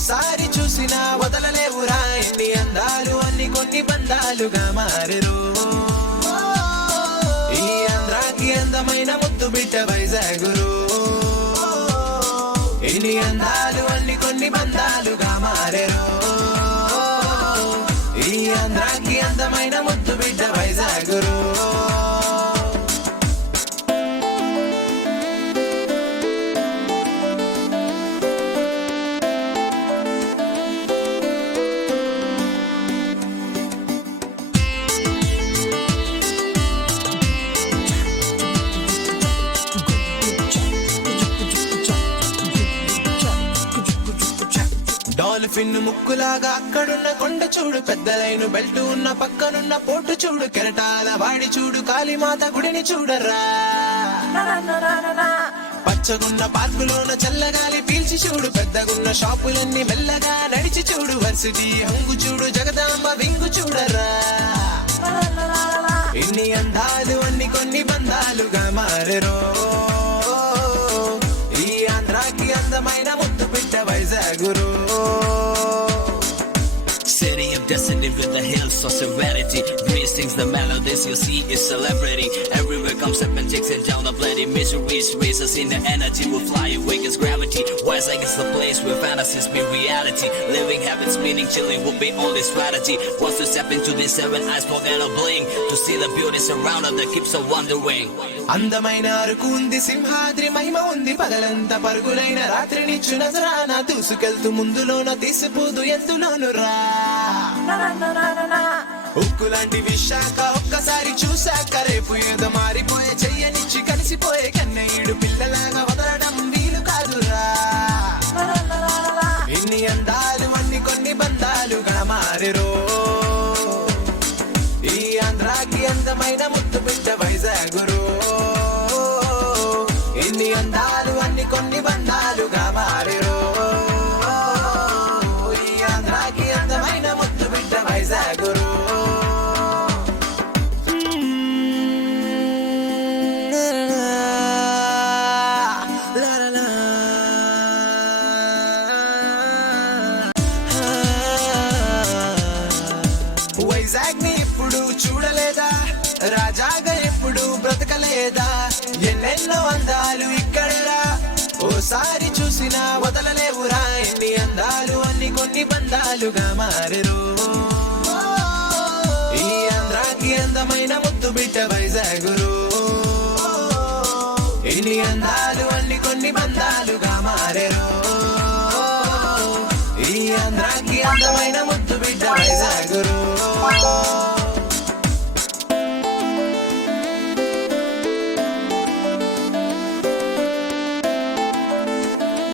ఓసారి చూసినా వదలలేవురా ఎన్ని అందాలు అన్ని కొన్ని బంధాలుగా మారెరు ఈ ఆంధ్రాకి అందమైన ముద్దు బిడ్డ వైజాగురు ఇన్ని అందాలు అన్ని కొన్ని బంధాలుగా మారెరు ఈ ఆంధ్రాకి అందమైన ముద్దు బిడ్డ వైజాగురు డాల్ఫిన్ ముక్కులాగా అక్కడున్న కొండ చూడు పెద్దలైన బెల్ట్ ఉన్న పక్కనున్న పోటు చూడు కెరటాల వాడి చూడు కాళీమాత గుడిని చూడరా పచ్చగున్న పార్కులోన చల్లగాలి పీల్చి చూడు పెద్దగున్న షాపులన్నీ మెల్లగా నడిచి చూడు వర్సిటీ హంగు చూడు జగదాంబ వింగు చూడరా ఇన్ని అందాలు అన్ని కొన్ని బంధాలుగా మారెరో ఈ ఆంధ్రాకి అందమైన ముద్దు బిడ్డ వైజాగురు City of destiny with the hills of serenity. Breeze sings the melodies you see is celebrity. Everywhere comes up and takes it down the bloody miseries. Races in the energy will fly away against gravity. Wizag is the place where fantasies meet reality. Living habits meaning chilling will be only strategy. Once you step into these seven eyes forget a blink. To see the beauty surrounded that keeps on wondering. అందమైన అరకు ఉంది సింహాద్రి మహిమ ఉంది పగలంతా పరుగులైన రాత్రి నిచ్చు నజరాన దూసుకెళ్తూ ముందులోన తీసిపోదు ఎందులోను రా ఉక్కులాంటి విశాఖ ఒక్కసారి చూశాక రేపు ఏదో మారిపోయే చెయ్యనిచ్చి కలిసిపోయే కన్నయ్యుడు పిల్లలాగా వదలడం వీలు కాదురా ఇన్ని అందాలు అన్ని కొన్ని బంధాలుగా మారెరో ఈ ఆంధ్రాకి అందమైన ముద్దు బిడ్డ వైజాగురు ఇన్ని అందాలు అన్ని కొన్ని బంధాలుగా మారెరో ఈ ఆంధ్రాకి అందమైన ముద్దు బిడ్డ వైజాగురు వైజాగ్ ని ఇప్పుడు చూడలేదా రాజాగా ఎప్పుడు బ్రతకలేదా ఎన్నెన్నో అందాలు ఇక్కడరా ఓసారి చూసినా వదలలేవురా ఎన్ని అందాలు అన్ని కొన్ని బంధాలుగా మారెరు ఈ ఆంధ్రాకి అందమైన ముద్దు బిడ్డ వైజాగురు ఇన్ని అందాలు అన్ని కొన్ని బంధాలుగా మారెరు ఈ ఆంధ్రాకి అందమైన